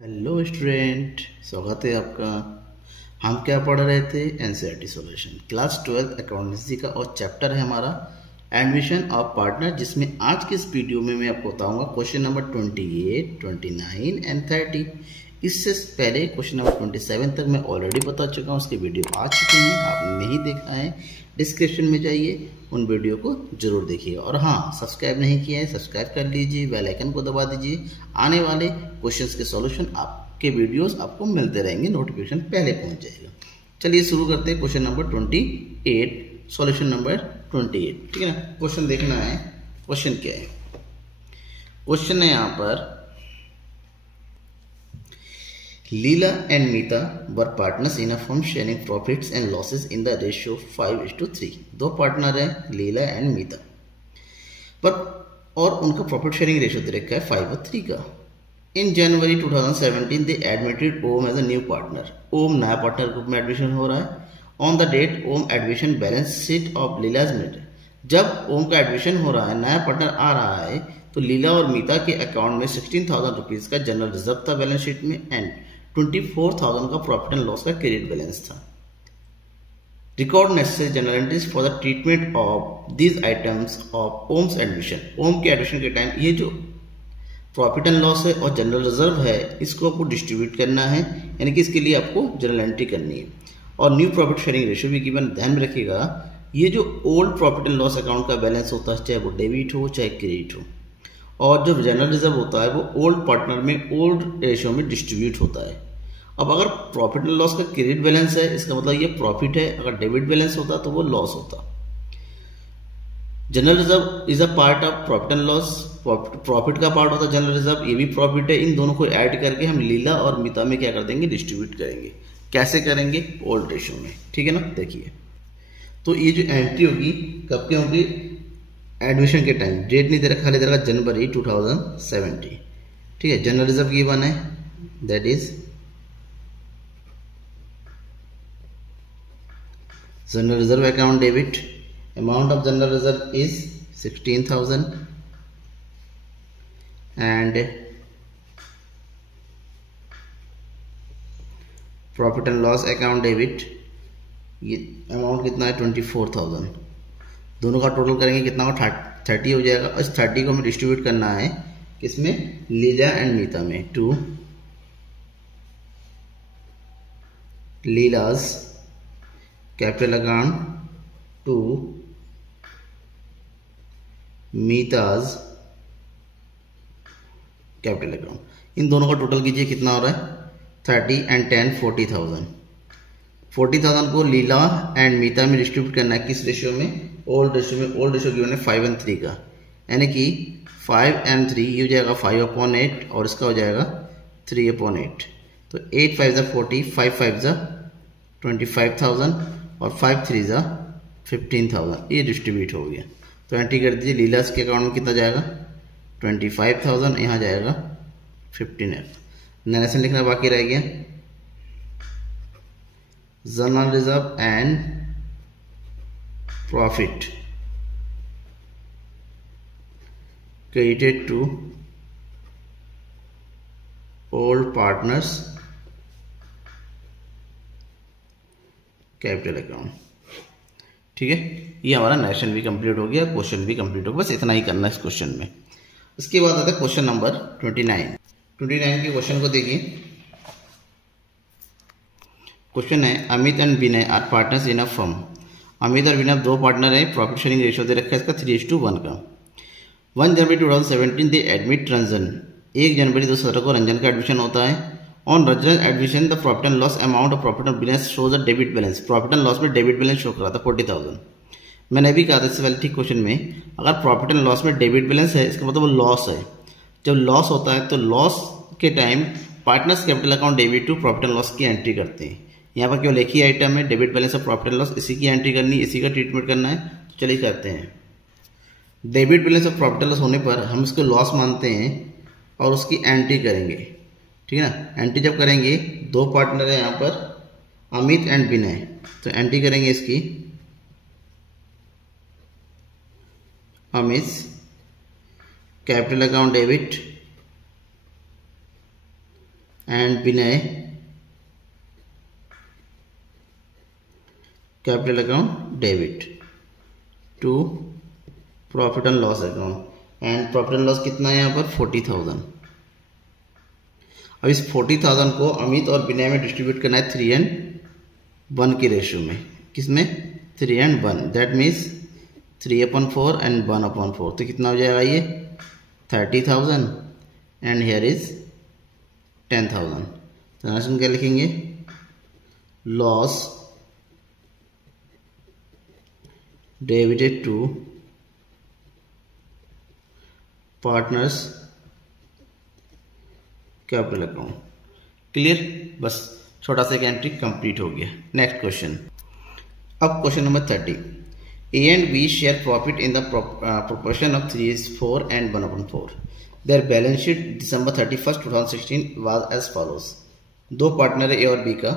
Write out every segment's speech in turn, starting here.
Hello student, स्वागत है आपका। हम क्या पढ़ रहे थे? एनसीईआरटी सॉल्यूशन क्लास 12 अकाउंटेंसी का और चैप्टर है हमारा एडमिशन ऑफ पार्टनर, जिसमें आज के इस वीडियो में मैं आपको बताऊंगा क्वेश्चन नंबर 28, 29 एंड 30। इससे पहले क्वेश्चन नंबर 27 तक मैं ऑलरेडी बता चुका हूँ, उसके वीडियो आ चुके हैं। आपने नहीं देखा है, डिस्क्रिप्शन में जाइए, उन वीडियो को जरूर देखिएगा। और हाँ, सब्सक्राइब नहीं किया है सब्सक्राइब कर लीजिए, बेल आइकन को दबा दीजिए। आने वाले क्वेश्चंस के सॉल्यूशन आपके वीडियोस आपको मिलते रहेंगे, नोटिफिकेशन पहले पहुंच जाएगा। चलिए शुरू करते हैं क्वेश्चन नंबर 28, सॉल्यूशन नंबर 28। ठीक है ना। क्वेश्चन देखना है, क्वेश्चन क्या है। क्वेश्चन है यहाँ पर, Leela and Meeta were partners in a firm sharing profits and losses in the ratio 5:3। दो पार्टनर हैं लीला एंड मीता, पर और उनका प्रॉफिट शेयरिंग रेशियो दे रखा है 5:3 का। In January 2017 they admitted Om as a new partner. Om नया पार्टनर ग्रुप में एडमिशन हो रहा है। On the date Om admission balance sheet of Leela's made. जब ओम का एडमिशन हो रहा है, नया पार्टनर आ रहा है, तो लीला और मीता के अकाउंट में 16,000 रुपीज का जनरल रिजर्व था बैलेंस शीट में, एंड 24,000 का प्रॉफिट एंड लॉस का क्रेडिट बैलेंस था। Record necessary journal entries for the treatment of these items of Om's admission. Om के एडमिशन के टाइम ये जो प्रॉफिट एंड लॉस है और जनरल रिजर्व है, इसको आपको डिस्ट्रीब्यूट करना है, यानी कि इसके लिए आपको जनरल एंट्री करनी है। और न्यू प्रॉफिट शेयरिंग रेशियो भी गिवन। ध्यान में रखिएगा, ये जो old profit and loss account का बैलेंस होता है, चाहे वो डेबिट हो चाहे क्रेडिट हो, और जो जनरल रिजर्व होता है वो ओल्ड पार्टनर में ओल्ड रेशियो में डिस्ट्रीब्यूट होता है। अब अगर प्रॉफिट एंड लॉस का क्रेडिट बैलेंस है, इसका मतलब ये प्रॉफिट है, अगर डेबिट बैलेंस होता तो वो लॉस होता। General reserve is a part of profit and loss, profit का पार्ट होता है जनरल रिजर्व, ये भी प्रॉफिट है। इन दोनों को ऐड करके हम लीला और मीता में क्या कर देंगे, डिस्ट्रीब्यूट करेंगे। कैसे करेंगे? ओल्ड रेशियो में। ठीक है ना। देखिए, तो ये जो एंट्री होगी कब की होगी? एडमिशन के टाइम। डेट नहीं दे रखा, खाली दे रखा जनवरी 2017। ठीक है। जनरल रिजर्व की वन है, that is general reserve account debit. Amount of general reserve is 16,000 and profit and loss account debit, ये अमाउंट कितना है? 24,000। दोनों का टोटल करेंगे कितना हो? 30 हो जाएगा। इस 30 को हमें डिस्ट्रीब्यूट करना है किसमें? लीला एंड मीता में। To Leela's capital account, to Meeta's capital account. इन दोनों का टोटल कीजिए, कितना हो रहा है? 30 एंड 10 40,000। 40,000 को लीला एंड मीता में डिस्ट्रीब्यूट करना है किस रेशियो में? ओल्ड रेशियो में। ओल्ड रेशियो गिवन है 5:3 का, यानी कि 5:3 ये हो जाएगा 5/8 और इसका हो जाएगा 3/8। तो 8 5 40, 5 5 25,000 और 5 3 15,000। ये डिस्ट्रीब्यूट हो गया। तो एंट्री कर दीजिए, लीलास के अकाउंट में कितना जाएगा? 25,000, यहाँ जाएगा 15,000। नरेशन लिखना बाकी रह गया। General reserve and profit credited to old partners capital account. ठीक है। ये हमारा नरेशन भी कंप्लीट हो गया, क्वेश्चन भी कंप्लीट हो गया। बस इतना ही करना है इस क्वेश्चन में। उसके बाद आता है क्वेश्चन नंबर 29। 29 के क्वेश्चन को देखिए। क्वेश्चन है, Amit and Vinay are partners in a firm. Amit और विनय दो पार्टनर है। प्रॉफिट शेयरिंग रेशियो दे रखा है इसका 3:1 का। 1 जनवरी 2017 दे एडमिट रंजन। 1 जनवरी 2017 को रंजन का एडमिशन होता है। On Ranjan admission the profit and loss amount of profit and balance shows a debit balance. Profit and loss में डेबिट बैलेंस शो कर रहा था 40,000। मैंने अभी कहा था इससे पहले ठीक क्वेश्चन में, अगर प्रॉफिट एंड लॉस में डेबिट बैलेंस है, इसका मतलब वो लॉस है। जब लॉस होता है तो लॉस के time partners capital account debit to profit and loss की एंट्री करते हैं। यहाँ पर केवल एक ही आइटम है, डेबिट बैलेंस और प्रॉफिट एंड लॉस, इसी की एंट्री करनी, इसी का ट्रीटमेंट करना है। तो चलिए करते हैं। डेबिट बैलेंस और प्रॉफिट एंड लॉस होने पर हम इसको लॉस मानते हैं और उसकी एंट्री करेंगे। ठीक है ना। एंट्री जब करेंगे, दो पार्टनर है यहाँ पर, अमित एंड विनय, तो एंट्री करेंगे इसकी Amit capital account debit and Vinay capital account debit to profit and loss account. And profit and loss कितना है यहाँ पर 40,000। अब इस 40,000 को अमित और विनय में डिस्ट्रीब्यूट करना है 3:1 की रेशियो में। किसमें? 3:1। That means 3/4 and 1/4। तो कितना हो जाएगा ये 30,000 एंड हेयर इज 10,000। तो क्या लिखेंगे? Loss debited to partners capital account. Clear? बस छोटा सा एक एंट्री कंप्लीट हो गया। Next question. अब question number 30। A and B share profit in the proportion of 3:4 and 1/4. Their balance sheet December 31st 2016 was as follows. दो partner है A और B का,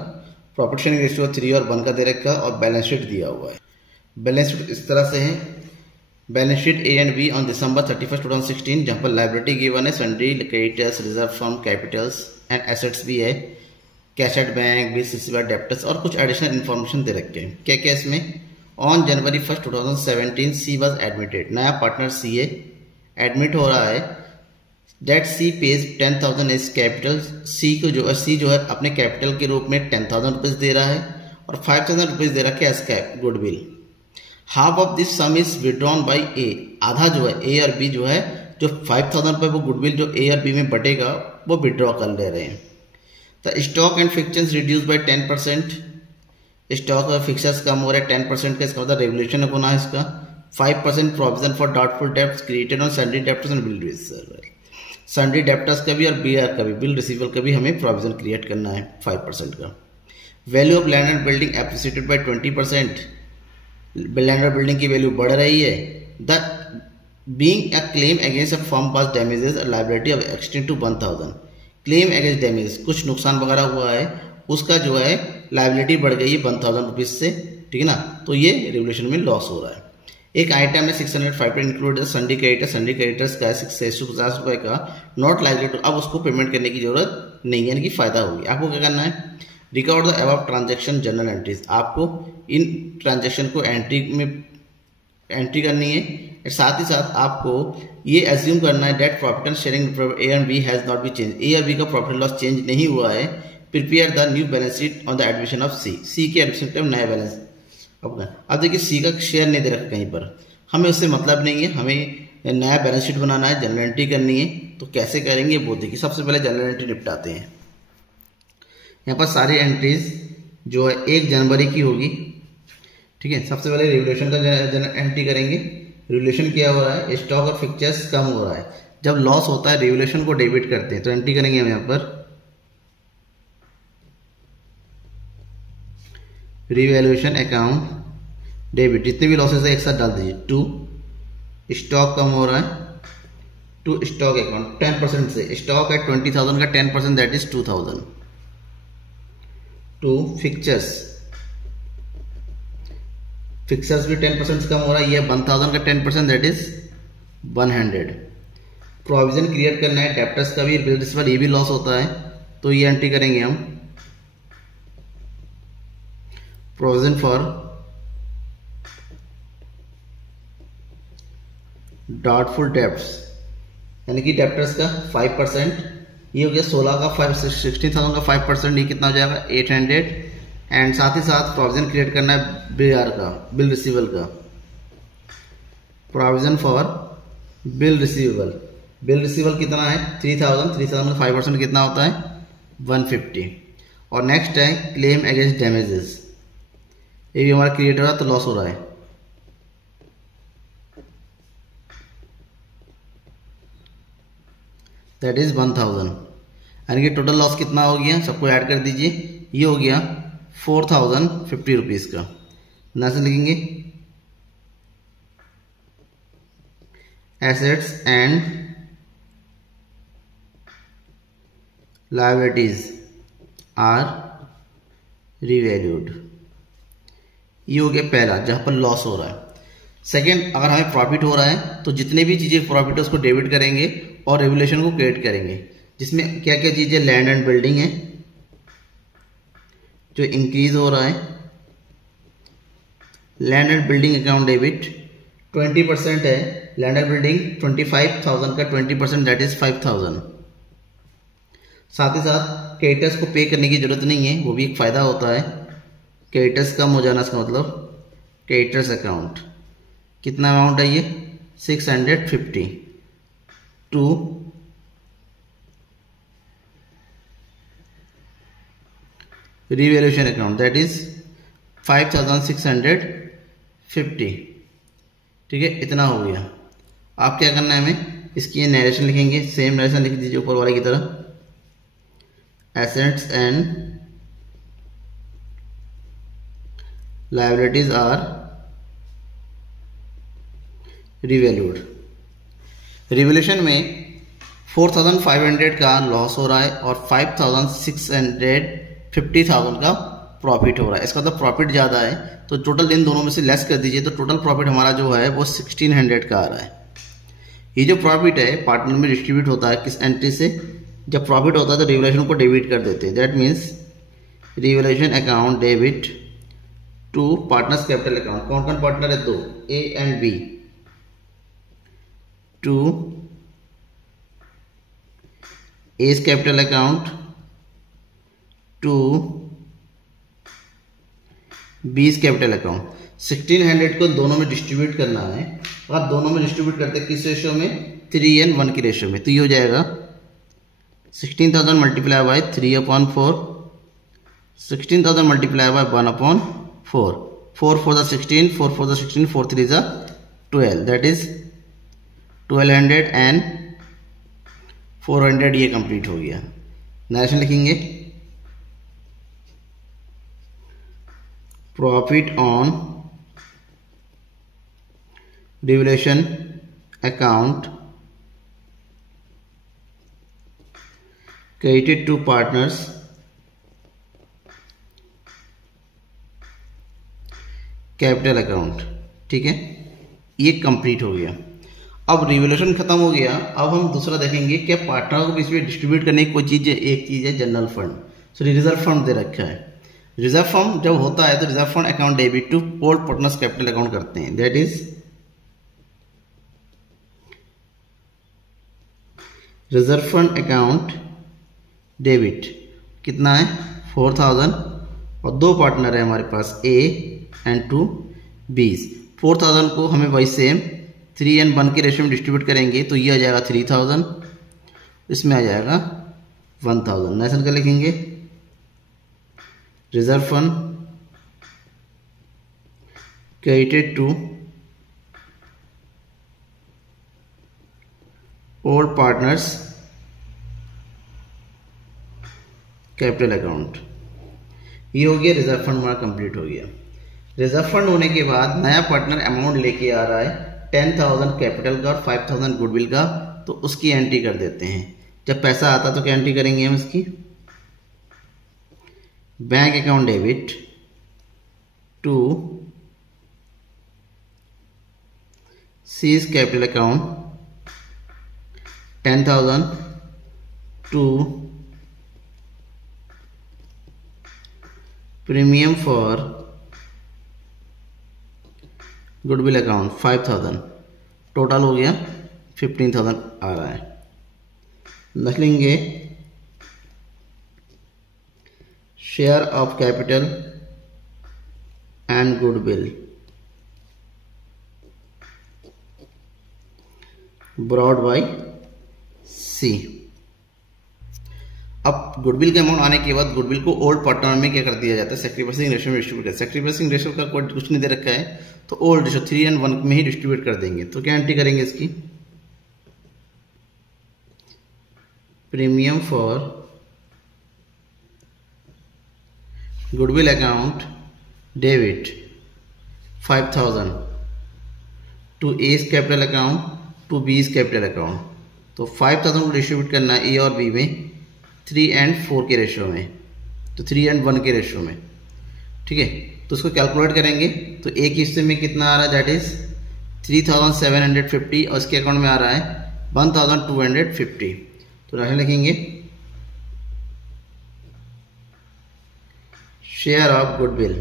प्रॉफिट शेयरिंग रेशियो 3 और 1 का दे रखा और बैलेंस शीट दिया हुआ है। बैलेंस शीट इस तरह से है। Balance sheet A and B on December 31st 2016, जहाँ पर लाइबिलिटी गिवन है sundry creditors, reserve from Capitals and assets भी है, cash at bank, bills receiver, debtors और कुछ एडिशनल इन्फॉर्मेशन दे रखे हैं। क्या क्या इसमें? On January 1st 2017 C was admitted। नया पार्टनर C है, एडमिट हो रहा है। That C pays 10,000 as capital. C जो है अपने कैपिटल के रूप में 10,000 रुपीज दे रहा है और 5,000 रुपीज दे रखे as goodwill. Half of this sum is withdrawn by A। आधा जो है A और B जो है, जो 5,000 रुपये वो गुडविल जो A और B में बटेगा वो विड्रॉ कर ले रहे हैं। The stock and fixtures reduce by 10%। Stock और फिक्चर्स कम हो रहे हैं 10% का। इसका मतलब रेवल्यूशन होना है इसका। 5% provision for doubtful debts created on sundry debtors and bill receiver. Sundry debtors का भी और BR का भी, बिल रिसीवर का भी हमें प्रोविजन क्रिएट करना है 5% का। Value of land and building appreciated by 20%। Land और बिल्डिंग की वैल्यू बढ़ रही है। The being a claim against a firm pass damages liability of extend to 1,000। Claim against damage, कुछ नुकसान वगैरह हुआ है, उसका जो है लायबिलिटी बढ़ गई है 1,000 रुपीज से, ठीक है ना। तो ये रेवल्यूशन में लॉस हो रहा है। एक आइटम में 605 इंक्लूड सन्ड्री क्रेडिटर्स का 650 रुपए का नॉट लाइकली टू, अब उसको पेमेंट करने की जरूरत नहीं है, यानी कि फायदा होगी। आपको क्या करना है? Record the above transaction journal entries. आपको इन ट्रांजैक्शन को एंट्री करनी है। साथ ही साथ आपको ये एज्यूम करना है that profit and sharing A and B has not be change. A और B का प्रॉफिट लॉस चेंज नहीं हुआ है। Prepare the new balance sheet on the admission of C के एडमिशन टाइम नया बैलेंस। अब देखिए C का शेयर नहीं दे रखा कहीं पर, हमें उससे मतलब नहीं है, हमें नया बैलेंस शीट बनाना है, जनरल एंट्री करनी है। तो कैसे करेंगे वो देखिए। सबसे पहले जनरल एंट्री निपटाते हैं। यहाँ पर सारी एंट्रीज जो है 1 जनवरी की होगी, ठीक है। सबसे पहले रेवल्यूशन का जनरल एंट्री करेंगे। रेवल्यूशन क्या हो रहा है? स्टॉक और फिक्चर्स कम हो रहा है। जब लॉस होता है रेवल्यूशन को डेबिट करते हैं, तो एंट्री करेंगे हम यहाँ पर रिवैल्यूएशन अकाउंट डेबिट। जितने भी लॉसेस है एक साथ डाल दीजिए। टू स्टॉक कम हो रहा है, टू स्टॉक अकाउंट 10% से। स्टॉक है 20,000 का 10% दैट इज 2,000। टू फिक्चर्स भी 10% कम हो रहा है, ये 1,000 का 10% दैट इज 100। प्रोविजन क्रिएट करना है डेप्टर्स का भी, बिल रिसीवर ये भी लॉस होता है, तो ये एंट्री करेंगे हम। प्रोविजन फॉर डाउटफुल डेब्ट्स, यानी कि डेप्टर्स का 5%, ये हो गया 16,000 का 5%, ये कितना हो जाएगा 800। एंड साथ ही साथ प्रोविजन क्रिएट करना है BR का, बिल रिसीवल का। प्रोविजन फॉर बिल रिसीवल कितना है 3,000 का 5% कितना होता है 150। और नेक्स्ट है क्लेम अगेंस्ट डैमेजेस, ये भी हमारा क्रिएट हो रहा है तो लॉस हो रहा है। दैट इज 1,000, यानी कि टोटल लॉस कितना हो गया, सबको ऐड कर दीजिए। ये हो गया 4,050 रुपीज का। ना से लिखेंगे assets and liabilities are revalued. ये हो गया पहला, जहां पर लॉस हो रहा है। सेकंड, अगर हमें प्रॉफिट हो रहा है तो जितने भी चीजें प्रॉफिट है उसको डेबिट करेंगे और रेवल्यूशन को क्रिएट करेंगे। जिसमें क्या क्या चीज़ें, लैंड एंड बिल्डिंग है जो इंक्रीज हो रहा है। Land and building account debit 20% है। लैंड एंड बिल्डिंग 25,000 का 20% दैट इज 5,000। साथ ही साथ क्रेडिटर्स को पे करने की जरूरत नहीं है, वो भी एक फायदा होता है। क्रेडिटर्स कम हो जाना इसका मतलब क्रेडिटर्स अकाउंट कितना अमाउंट है ये 650 to revaluation account that is 5,650। ठीक है, इतना हो गया। आप क्या करना है, हमें इसकी नरेशन लिखेंगे, सेम नरेशन लिख दीजिए ऊपर वाले की तरह। Assets and liabilities are revalued. Revaluation में 4,500 का लॉस हो रहा है और 5,650,000 का प्रॉफिट हो रहा है। इसका मतलब प्रॉफिट ज़्यादा है, तो टोटल इन दोनों में से लेस कर दीजिए, तो टोटल प्रॉफिट हमारा जो है वो 1,600 का आ रहा है। ये जो प्रॉफिट है पार्टनर में डिस्ट्रीब्यूट होता है किस एंट्री से, जब प्रॉफिट होता है तो रिवैल्यूएशन को डेबिट कर देते हैं। That means revaluation account debit to partners capital account. कौन कौन पार्टनर है, दो, A and B, to A's capital account to B's capital account. 1,600 को दोनों में डिस्ट्रीब्यूट करना है। आप दोनों में डिस्ट्रीब्यूट करते हैं किस रेशियो में, 3:1 की रेशियो में। तो ये हो जाएगा 16,000 multiply by 3/4, 16,000 multiply by 1/4, 4 4 the 16, 4 4 the 16, 4 3 the 12, that is 1,200 and 400। ये कंप्लीट हो गया। नरेशन लिखेंगे, profit on revaluation account credited to partners capital account. ठीक है, ये कंप्लीट हो गया। अब रिवैल्यूएशन खत्म हो गया। अब हम दूसरा देखेंगे कि पार्टनर को इसमें डिस्ट्रीब्यूट करने की कोई चीज़ है। एक चीज़ है general fund, so reserve fund दे रखा है। रिजर्व फंड जब होता है तो reserve fund account debit to old partners capital account करते हैं। That is reserve fund account debit कितना है 4,000 और दो पार्टनर है हमारे पास ए एंड 2 बीस। 4,000 को हमें वही सेम 3:1 के रेशियो में डिस्ट्रीब्यूट करेंगे, तो ये आ जाएगा 3,000, इसमें आ जाएगा 1,000। नरेशन का लिखेंगे, reserve fund credited to old partners capital account. ये हो गया, रिजर्व फंड हमारा कंप्लीट हो गया। रिजर्व फंड होने के बाद नया पार्टनर अमाउंट लेके आ रहा है 10,000 कैपिटल का और 5,000 गुडविल का, तो उसकी एंट्री कर देते हैं। जब पैसा आता तो क्या एंट्री करेंगे हम इसकी, bank account debit to C's capital account 10,000 to premium for goodwill account 5,000। Total हो गया 15,000 आ रहा है। लिख लेंगे share of capital and goodwill brought by C. अब गुडविल के अमाउंट आने के बाद गुडविल को ओल्ड पार्टनर में क्या कर दिया जाता है, सैक्रिफाइसिंग रेशियो में डिस्ट्रीब्यूट कर। सैक्रिफाइसिंग रेशियो का कोई कुछ नहीं दे रखा है, तो ओल्ड रेशियो 3:1 में ही डिस्ट्रीब्यूट कर देंगे। तो क्या एंट्री करेंगे इसकी, premium for goodwill account debit 5,000 to A's capital account to B's capital account. तो 5,000 को डिस्ट्रीब्यूट करना है ए और बी में 3:4 के रेशियो में, तो 3:1 के रेशियो में। ठीक है, तो उसको कैलकुलेट करेंगे तो एक हिस्से में कितना आ रहा है, दैट इज 3,750 और इसके अकाउंट में आ रहा है 1,250। तो राशि लिखेंगे शेयर ऑफ गुडविल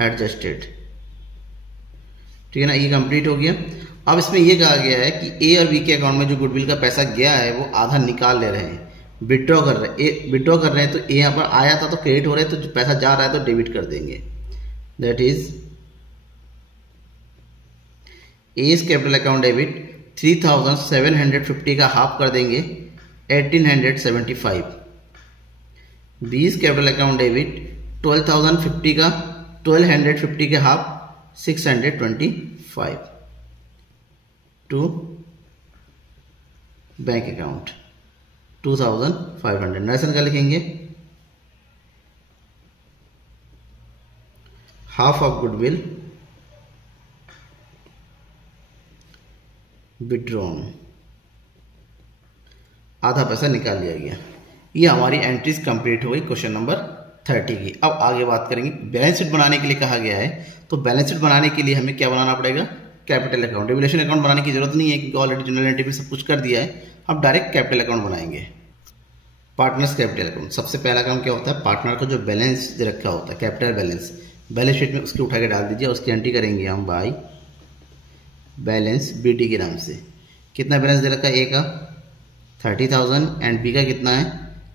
एडजस्टेड। ठीक है ना, ये कंप्लीट हो गया। अब इसमें ये कहा गया है कि ए और बी के अकाउंट में जो गुडविल का पैसा गया है वो आधा निकाल ले रहे हैं, विड्रॉ कर रहे हैं। तो ए यहाँ पर आया था तो क्रेडिट हो रहा है, तो जो पैसा जा रहा है तो डेबिट कर देंगे। That is as capital account debit 3750 का हाफ कर देंगे 1875। बीज कैपिटल अकाउंट डेबिट 12,050 का 1250 के half 625 to bank account 2500। Narration का लिखेंगे हाफ ऑफ गुडविल विड्रॉन, आधा पैसा निकाल लिया गया। ये हमारी एंट्रीज कंप्लीट हो गई क्वेश्चन नंबर 30 की। अब आगे बात करेंगे बैलेंस शीट बनाने के लिए कहा गया है। तो बैलेंस शीट बनाने के लिए हमें क्या बनाना पड़ेगा, कैपिटल अकाउंट। रेवल्यूशन अकाउंट बनाने की जरूरत नहीं है क्योंकि ऑलरेडी जनरल एंट्री में सब कुछ कर दिया है। अब डायरेक्ट कैपिटल अकाउंट बनाएंगे। पार्टनर्स कैपिटल अकाउंट, सबसे पहला काम क्या होता है, पार्टनर का जो बैलेंस दे रखा होता है कैपिटल बैलेंस शीट में उसके उठा के डाल दीजिए। उसकी एंट्री करेंगे हम बाय बैलेंस बीडी के नाम से। कितना बैलेंस दे रखा है, ए का 30,000 एंड बी का कितना है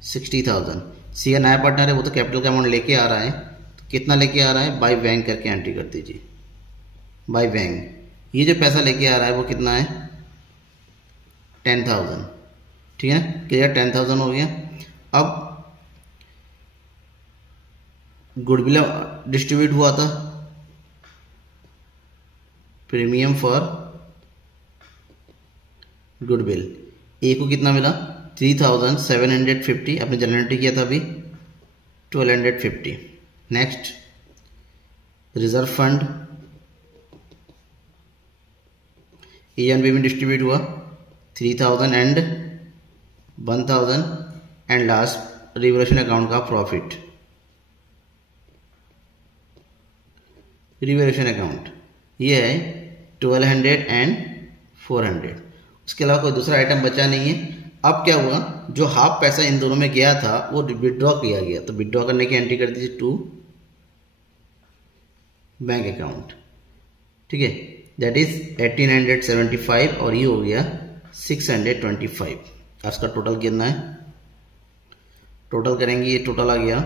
60,000। सी का नया पार्टनर है, वो तो कैपिटल का अमाउंट लेके आ रहा है, तो कितना लेके आ रहा है, बाय बैंक करके एंट्री कर दीजिए। बाय बैंक ये जो पैसा लेके आ रहा है वो कितना है 10,000। ठीक है, क्लियर, 10,000 हो गया। अब गुडविल डिस्ट्रीब्यूट हुआ था, प्रीमियम फॉर गुडविल, ए को कितना मिला 3,750, आपने जनरल एंट्री किया था अभी 1,250। Next reserve fund A and B में डिस्ट्रीब्यूट हुआ 3,000 and 1,000 and last revolution account का प्रॉफिट, रिवोल्यूशन अकाउंट ये है 1,200 एंड 400। उसके अलावा कोई दूसरा आइटम बचा नहीं है। अब क्या हुआ, जो हाफ पैसा इन दोनों में गया था वो विड्रॉ किया गया, तो विड्रॉ करने की एंट्री कर दीजिए टू बैंक अकाउंट। ठीक है, दैट इज 1875 और ये हो गया 625। इसका टोटल कितना है, टोटल करेंगे, ये टोटल आ गया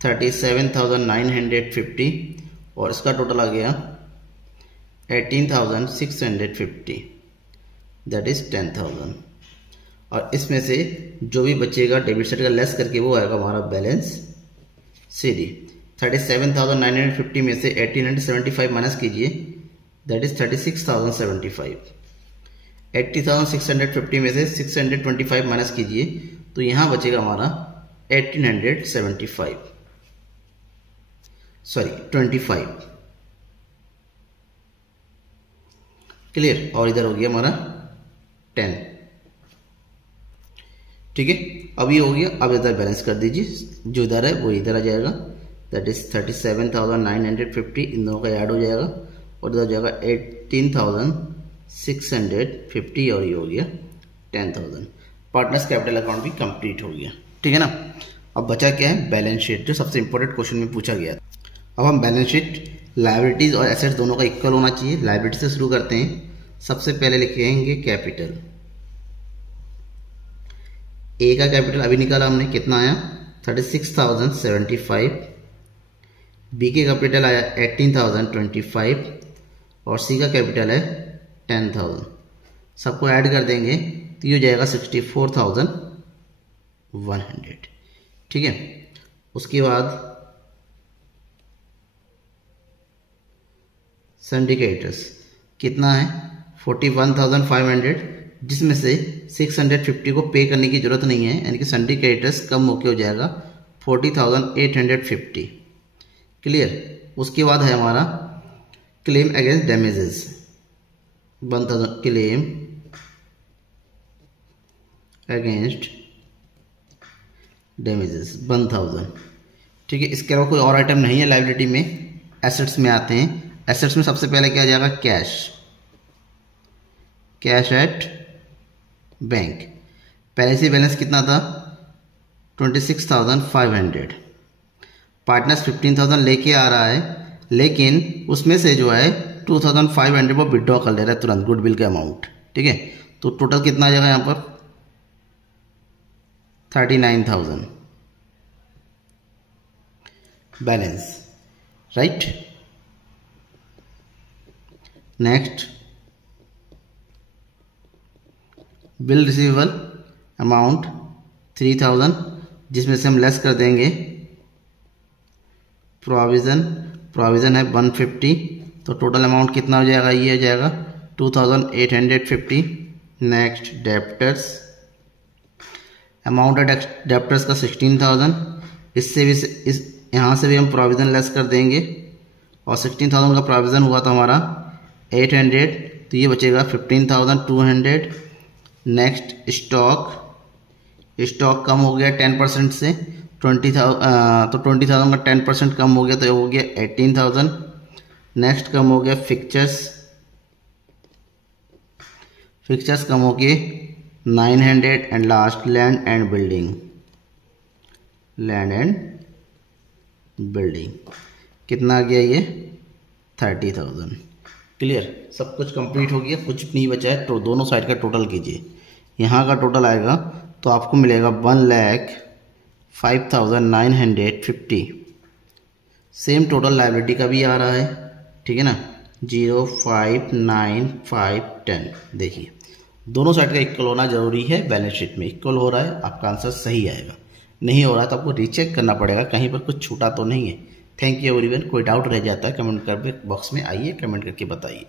37,950 और इसका टोटल आ गया 18,650, दैट इज 10,000। और इसमें से जो भी बचेगा डेबिट साइड का लेस करके वो आएगा हमारा बैलेंस सीडी। 37,950 में से 1875 माइनस कीजिए, दैट इज 36,075। 80,650 में से 625 माइनस कीजिए तो यहां बचेगा हमारा 1875, सॉरी 25। क्लियर, और इधर हो गया हमारा 10। ठीक है, अब ये हो गया। अब इधर बैलेंस कर दीजिए, जो इधर है वो इधर आ जाएगा, दैट इज 37,950, इन दोनों का ऐड हो जाएगा और इधर हो जाएगा 18,650 और ये हो गया 10,000। पार्टनर्स कैपिटल अकाउंट भी कंप्लीट हो गया। ठीक है ना, अब बचा क्या है, बैलेंस शीट, जो सबसे इंपॉर्टेंट क्वेश्चन में पूछा गया। अब हम बैलेंस शीट लायबिलिटीज और एसेट्स दोनों का इक्वल होना चाहिए। लायबिलिटी से शुरू करते हैं। सबसे पहले लिखेंगे कैपिटल। ए का कैपिटल अभी निकाला हमने, कितना आया 36,075। बी के कैपिटल आया 18,025 और सी का कैपिटल है 10,000। सबको ऐड कर देंगे तो ये हो जाएगा 64,100। ठीक है, उसके बाद सिंडिकेटर्स कितना है 41,500, जिसमें से 650 को पे करने की जरूरत नहीं है, यानी कि सिंडिकेटर्स कम होके हो जाएगा 40,850। क्लियर, उसके बाद है हमारा claim against damages 1,000, claim against damages 1,000। ठीक है, इसके अलावा कोई और आइटम नहीं है लायबिलिटी में। एसेट्स में आते हैं। एसेट्स में सबसे पहले क्या आ जाएगा, कैश, कैश एट बैंक। पहले से बैलेंस कितना था 26,500। पार्टनर्स 15,000 लेके आ रहा है, लेकिन उसमें से जो है 2,500 वो विड्रॉ कर ले रहा है तुरंत गुडविल का अमाउंट। ठीक है, तो टोटल कितना आ जाएगा यहाँ पर 39,000 balance, right. Next bill receivable amount 3,000, जिसमें से हम लेस कर देंगे प्रोविज़न है 150, तो टोटल अमाउंट कितना हो जाएगा, ये हो जाएगा 2,850। नेक्स्ट डेप्टर्स, अमाउंट है डेप्टर्स का 16,000, इससे भी इस यहाँ से भी हम प्रोविज़न लेस कर देंगे, और 16,000 का प्रोविज़न हुआ था हमारा 800, तो ये बचेगा 15,200। नेक्स्ट स्टॉक कम हो गया 10% से 20,000, तो 20,000 का 10% कम हो गया तो हो गया 18,000। नेक्स्ट कम हो गया फिक्चर्स कम हो गए 900। And last land and building कितना आ गया, ये 30,000। क्लियर, सब कुछ कंप्लीट हो गया, कुछ नहीं बचा है, तो दोनों साइड का टोटल कीजिए। यहाँ का टोटल आएगा तो आपको मिलेगा 1,05,950। सेम टोटल लायबिलिटी का भी आ रहा है, ठीक है ना, 0, 5, 9, 5, 10। देखिए दोनों साइड का इक्वल होना जरूरी है, बैलेंस शीट में इक्वल हो रहा है, आपका आंसर सही आएगा। नहीं हो रहा है तो आपको रीचेक करना पड़ेगा, कहीं पर कुछ छूटा तो नहीं है। Thank you everyone. कोई डाउट रह जाता है कमेंट कर बॉक्स में आइए, कमेंट करके बताइए।